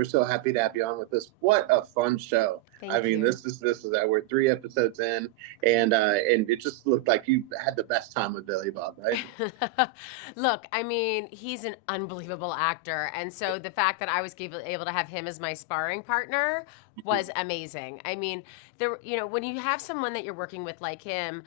We're so happy to have you on with us. What a fun show! I Thank mean, you. this is that we're 3 episodes in, and it just looked like you had the best time with Billy Bob, right? Look, I mean, he's an unbelievable actor. And so the fact that I was able to have him as my sparring partner was amazing. I mean, when you have someone that you're working with like him,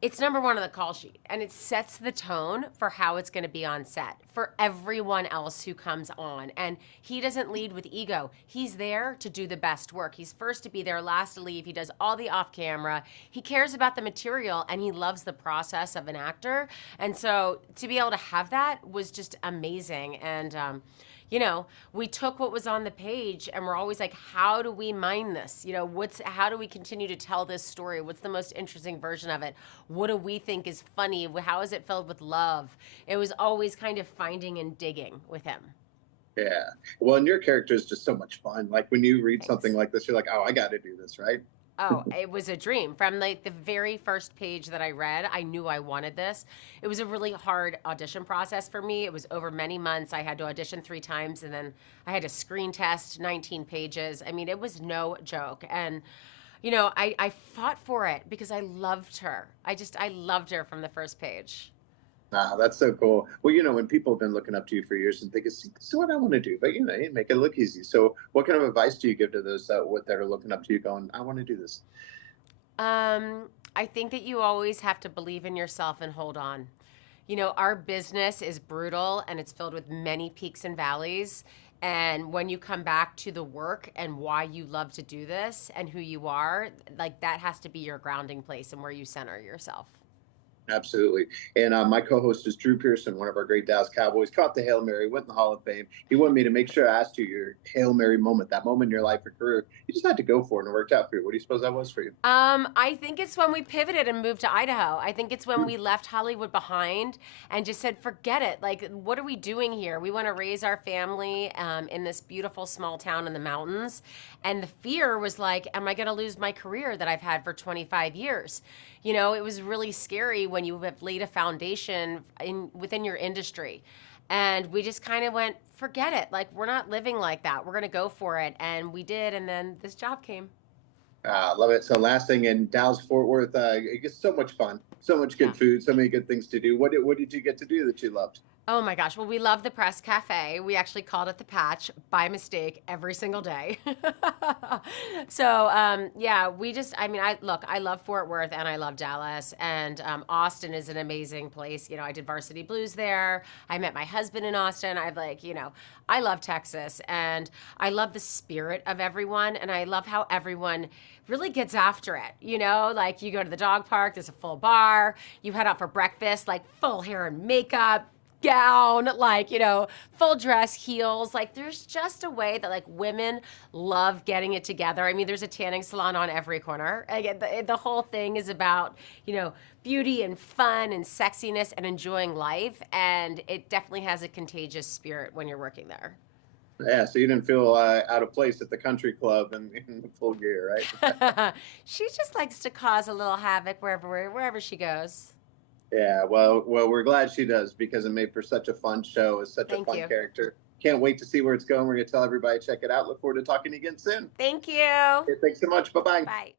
it's number one on the call sheet and it sets the tone for how it's going to be on set for everyone else who comes on. And he doesn't lead with ego. He's there to do the best work. He's first to be there, last to leave. He does all the off camera. He cares about the material and he loves the process of an actor. And so to be able to have that was just amazing. And we took what was on the page and we're always like, how do we mine this? How do we continue to tell this story? What's the most interesting version of it? What do we think is funny? How is it filled with love? It was always kind of finding and digging with him. Yeah. Well, and your character is just so much fun. Like when you read something Thanks. like this, you're like, oh, I got to do this, right? Oh, it was a dream. From like the very first page that I read, I knew I wanted this. It was a really hard audition process for me. It was over many months. I had to audition 3 times and then I had to screen test 19 pages. I mean, it was no joke. And, I fought for it because I loved her. I loved her from the first page. Ah, that's so cool. Well, when people have been looking up to you for years and thinking, "See, this is what I want to do," but you make it look easy. So, what kind of advice do you give to those that are looking up to you, going, "I want to do this"? I think that you always have to believe in yourself and hold on. Our business is brutal and it's filled with many peaks and valleys. And when you come back to the work and why you love to do this and who you are, like that has to be your grounding place and where you center yourself. Absolutely. And my co-host is Drew Pearson, one of our great Dallas Cowboys. Caught the Hail Mary, went in the Hall of Fame. He wanted me to make sure I asked you your Hail Mary moment, that moment in your life or career. You just had to go for it and it worked out for you. What do you suppose that was for you? I think it's when we pivoted and moved to Idaho. I think it's when Hmm. we left Hollywood behind and just said, forget it. Like, what are we doing here? We want to raise our family in this beautiful small town in the mountains. And the fear was like, am I going to lose my career that I've had for 25 years? It was really scary when you have laid a foundation within your industry. And we just kind of went, forget it. Like, we're not living like that. We're going to go for it. And we did. And then this job came. Love it. So last thing in Dallas Fort Worth, it gets so much fun, so much Yeah. good food, so many good things to do. What did you get to do that you loved? Oh my gosh. Well, we love the Press Cafe. We actually called it the Patch by mistake every single day. So, yeah, I love Fort Worth and I love Dallas. And Austin is an amazing place. I did Varsity Blues there. I met my husband in Austin. I love Texas and I love the spirit of everyone. And I love how everyone really gets after it. Like you go to the dog park, there's a full bar. You head out for breakfast, like full hair and makeup gown, like, full dress, heels. Like, there's just a way that, like, women love getting it together. I mean, there's a tanning salon on every corner. Again, the whole thing is about, beauty and fun and sexiness and enjoying life. And it definitely has a contagious spirit when you're working there. Yeah, so you didn't feel out of place at the country club in the full gear, right? She just likes to cause a little havoc wherever she goes. Yeah, well, we're glad she does because it made for such a fun show. It's such a Thank fun you. character. Can't wait to see where it's going. We're gonna tell everybody check it out. Look forward to talking again soon. Thank you. Okay, thanks so much. Bye bye. Bye.